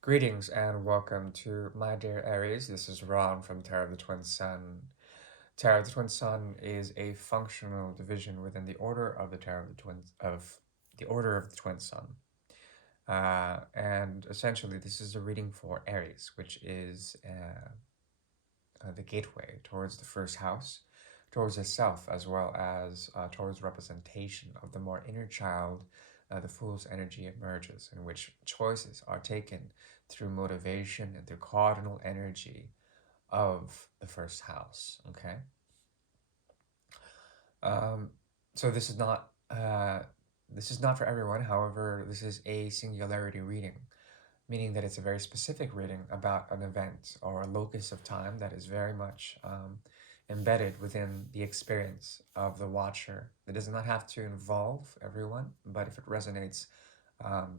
Greetings and welcome to my dear Aries. This is Ron from Tarot of the Twin Sun. Tarot of the Twin Sun is a functional division within the Order of the Tarot of the Twin Sun. And essentially, this is a reading for Aries, which is the gateway towards the first house, towards the self, as well as towards representation of the more inner child. The Fool's energy emerges, in which choices are taken through motivation and through cardinal energy of the first house. Okay, um, so this is not for everyone. However, this is a singularity reading, meaning that it's a very specific reading about an event or a locus of time that is very much embedded within the experience of the watcher. It does not have to involve everyone, but if it resonates,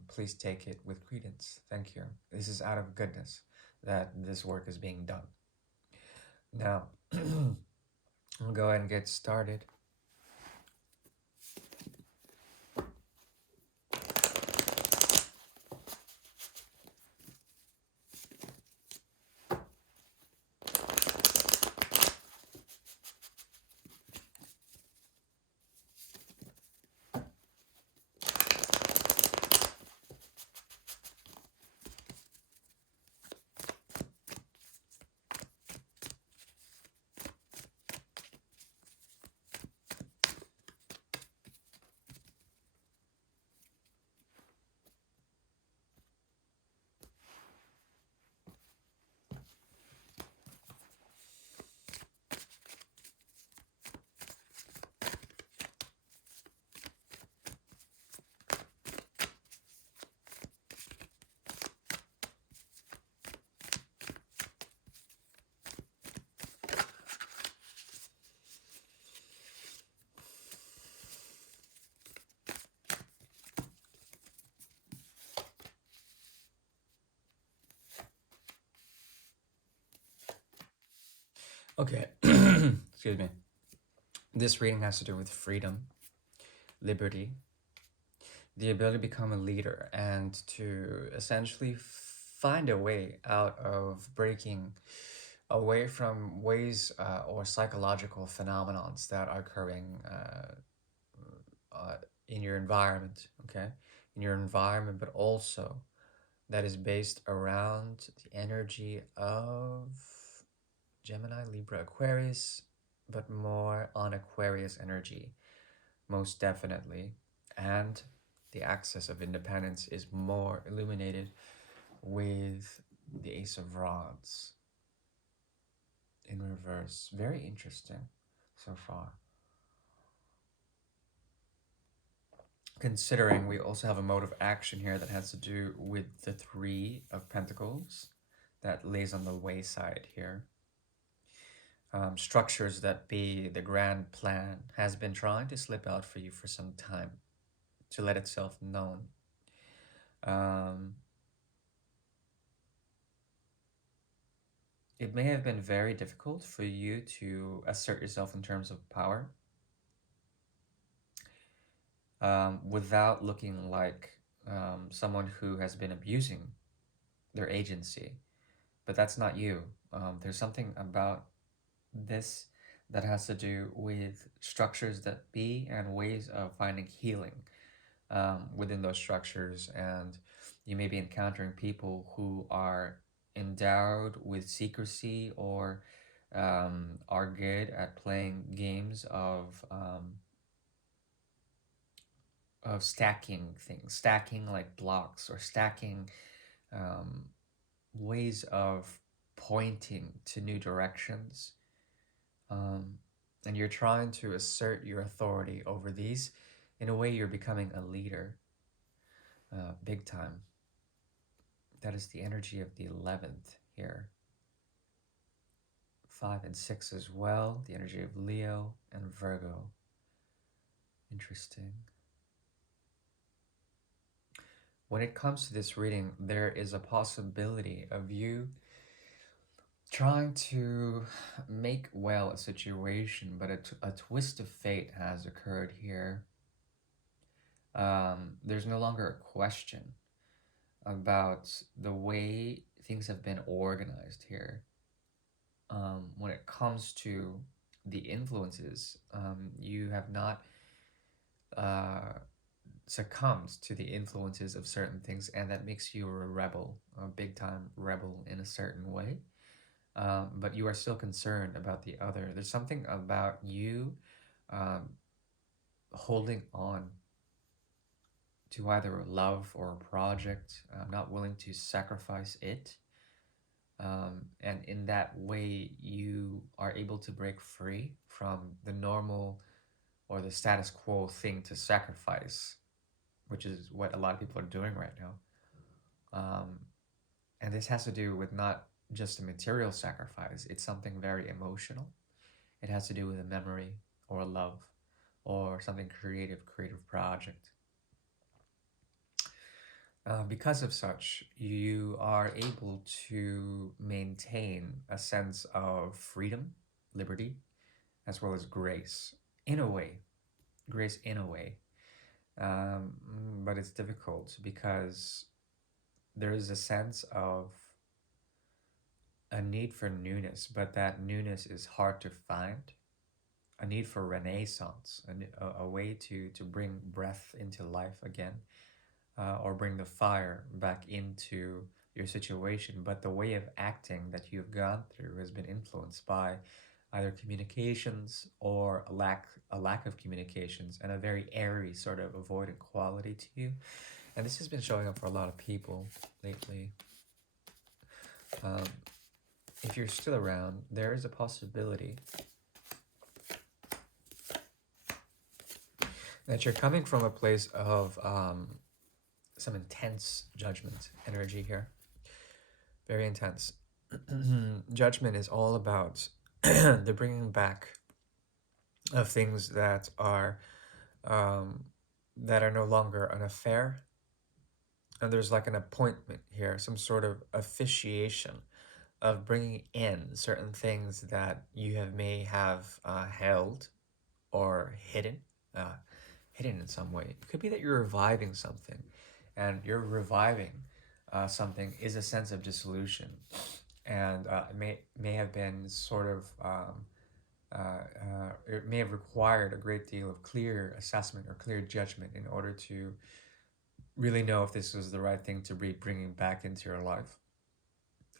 please take it with credence. Thank you. This is out of goodness that this work is being done. Now, we'll go ahead and get started. Okay, excuse me. This reading has to do with freedom, liberty, the ability to become a leader, and to essentially find a way out of breaking away from ways or psychological phenomenons that are occurring in your environment, okay? In your environment, but also that is based around the energy of Gemini, Libra, Aquarius, but more on Aquarius energy, most definitely. And the axis of independence is more illuminated with the Ace of Rods in reverse. Very interesting so far. Considering we also have a mode of action here that has to do with the Three of Pentacles that lays on the wayside here. Structures that be the grand plan has been trying to slip out for you for some time to let itself known. It may have been very difficult for you to assert yourself in terms of power without looking like someone who has been abusing their agency. But that's not you. There's something about this that has to do with structures that be and ways of finding healing within those structures. And you may be encountering people who are endowed with secrecy or are good at playing games of stacking things, stacking like blocks, or stacking um, ways of pointing to new directions. And you're trying to assert your authority over these. In a way, you're becoming a leader, big time. That is the energy of the 11th here. 5 and 6 as well, the energy of Leo and Virgo. Interesting. When it comes to this reading, there is a possibility of you trying to make well a situation, but a twist of fate has occurred here. There's no longer a question. about the way things have been organized here. When it comes to the influences, you have not uh, succumbed to the influences of certain things, and that makes you a rebel, a big time rebel in a certain way. But you are still concerned about the other. There's something about you um, holding on to either a love or a project, not willing to sacrifice it. And in that way, you are able to break free from the normal or the status quo thing to sacrifice, which is what a lot of people are doing right now. Um, and this has to do with not just a material sacrifice, it's something very emotional. It has to do with a memory or a love or something creative project. Because of such, you are able to maintain a sense of freedom, liberty, as well as grace in a way. Grace in a way. Um, but it's difficult because there is a sense of a need for newness, but that newness is hard to find. A need for renaissance, a way to bring breath into life again, or bring the fire back into your situation. But the way of acting that you've gone through has been influenced by either communications or a lack of communications and a very airy sort of avoidant quality to you. And this has been showing up for a lot of people lately. Um, if you're still around, there is a possibility that you're coming from a place of some intense judgment energy here. Very intense. Judgment is all about the bringing back of things um, that are no longer an affair, and there's like an appointment here, some sort of officiation of bringing in certain things that you may have held or uh, hidden in some way. It could be that you're reviving something, and you're reviving something is a sense of dissolution, and it may have been sort of it may have required a great deal of clear assessment or clear judgment in order to really know if this was the right thing to be bringing back into your life.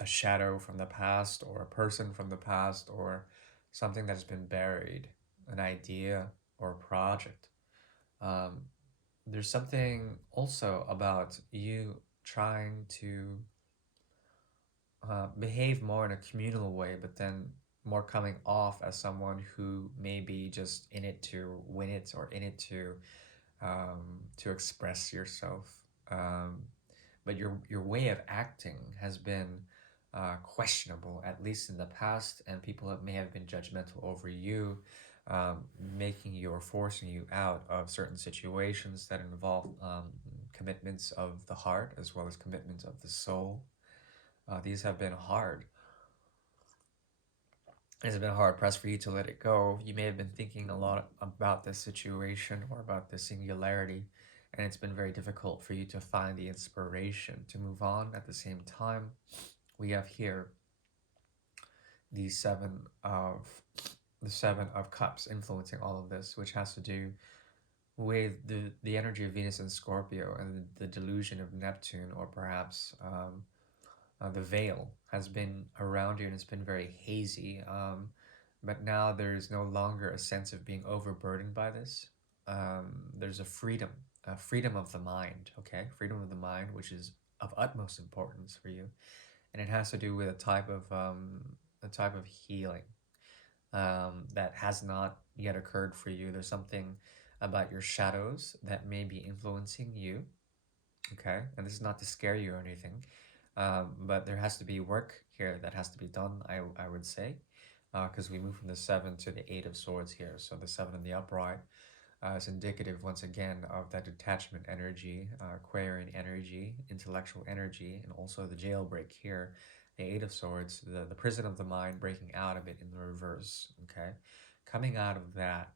A shadow from the past, or a person from the past, or something that has been buried, an idea or a project. Um, there's something also about you trying to behave more in a communal way, but then more coming off as someone who may be just in it to win it or in it to express yourself. Um, but your way of acting has been questionable, at least in the past, and people may have been judgmental over you, making you or forcing you out of certain situations that involve commitments of the heart as well as commitments of the soul. These have been hard. It's been hard pressed for you to let it go. You may have been thinking a lot about this situation or about this singularity, and it's been very difficult for you to find the inspiration to move on. At the same time, we have here the seven of cups influencing all of this, which has to do with the energy of Venus and Scorpio and the delusion of Neptune, or perhaps the veil has been around you and it's been very hazy. But now there's no longer a sense of being overburdened by this. There's a freedom of the mind, okay? Freedom of the mind, which is of utmost importance for you. And it has to do with a type of healing that has not yet occurred for you. There's something about your shadows that may be influencing you, okay? And this is not to scare you or anything, but there has to be work here that has to be done, I would say, because we move from the seven to the eight of swords here. So the seven in the upright is indicative once again of that detachment energy, Aquarian energy, intellectual energy, and also the jailbreak here, the eight of swords, the prison of the mind, breaking out of it in the reverse. Okay, coming out of that,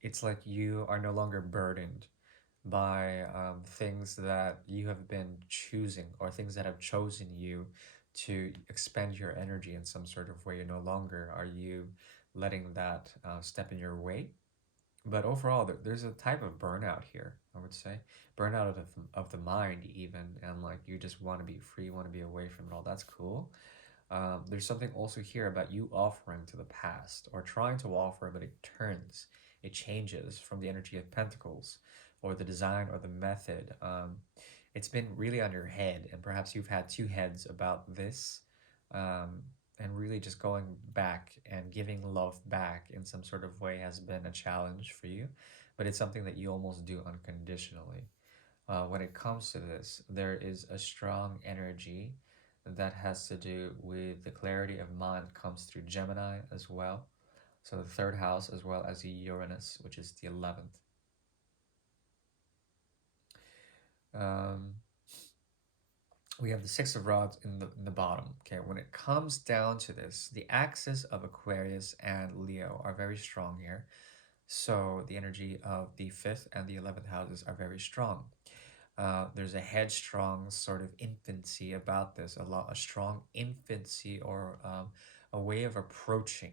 it's like you are no longer burdened by things that you have been choosing or things that have chosen you to expend your energy in some sort of way. No longer are you letting that step in your way. But overall, there's a type of burnout here, I would say. Burnout of the mind, even. And like you just want to be free, you want to be away from it all. That's cool. There's something also here about you offering to the past or trying to offer, but it turns, it changes from the energy of Pentacles or the design or the method. It's been really on your head, and perhaps you've had two heads about this. Um, and really just going back and giving love back in some sort of way has been a challenge for you, but it's something that you almost do unconditionally. When it comes to this, there is a strong energy that has to do with the clarity of mind comes through Gemini as well. So the third house as well as the Uranus, which is the 11th. Um, we have the Six of Rods in the bottom. Okay, when it comes down to this, the axis of Aquarius and Leo are very strong here. So the energy of the fifth and the 11th houses are very strong. There's a headstrong sort of infancy about this, a strong infancy or a way of approaching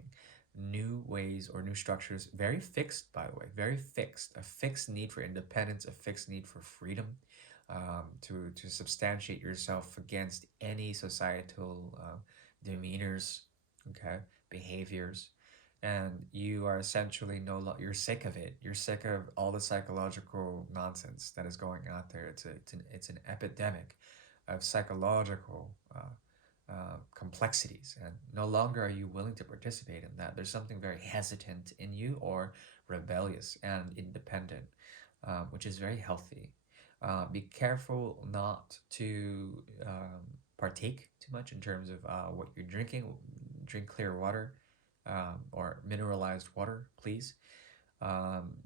new ways or new structures, very fixed, by the way, very fixed, a fixed need for independence, a fixed need for freedom, to substantiate yourself against any societal demeanors, okay, behaviors. And you are essentially you're sick of it. You're sick of all the psychological nonsense that is going out there. It's an epidemic of psychological complexities, and no longer are you willing to participate in that. There's something very hesitant in you, or rebellious and independent, which is very healthy. Be careful not to partake too much in terms of what you're drinking. Drink clear water, or mineralized water, please,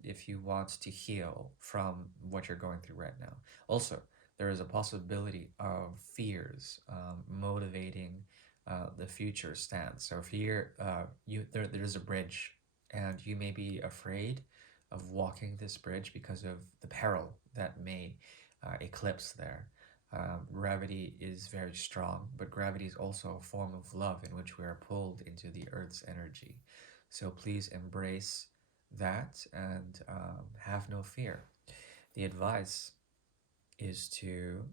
if you want to heal from what you're going through right now. Also, there is a possibility of fears motivating the future stance. So fear, there's a bridge, and you may be afraid of walking this bridge because of the peril that may eclipse there. Gravity is very strong, but gravity is also a form of love in which we are pulled into the Earth's energy. So please embrace that and have no fear. The advice is to,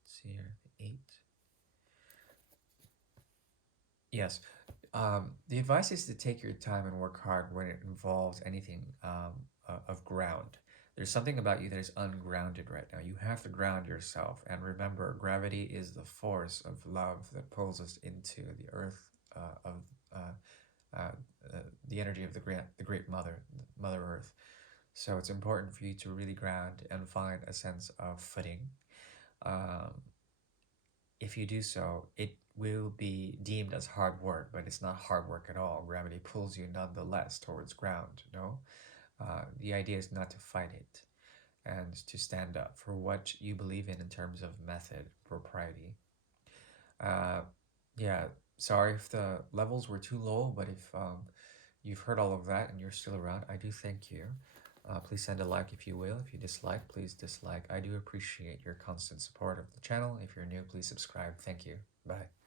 let's see here, 8. Yes. The advice is to take your time and work hard when it involves anything of ground. There's something about you that is ungrounded right now. You have to ground yourself. And remember, gravity is the force of love that pulls us into the earth of uh, uh, the energy of the great mother, Mother Earth. So it's important for you to really ground and find a sense of footing. Um, if you do so, it will be deemed as hard work, but it's not hard work at all. Gravity pulls you nonetheless towards ground. No, the idea is not to fight it and to stand up for what you believe in terms of method, propriety. Uh, yeah, sorry if the levels were too low, but if you've heard all of that and you're still around, I do thank you. Please send a like if you will. If you dislike, please dislike. I do appreciate your constant support of the channel. If you're new, please subscribe. Thank you. Bye.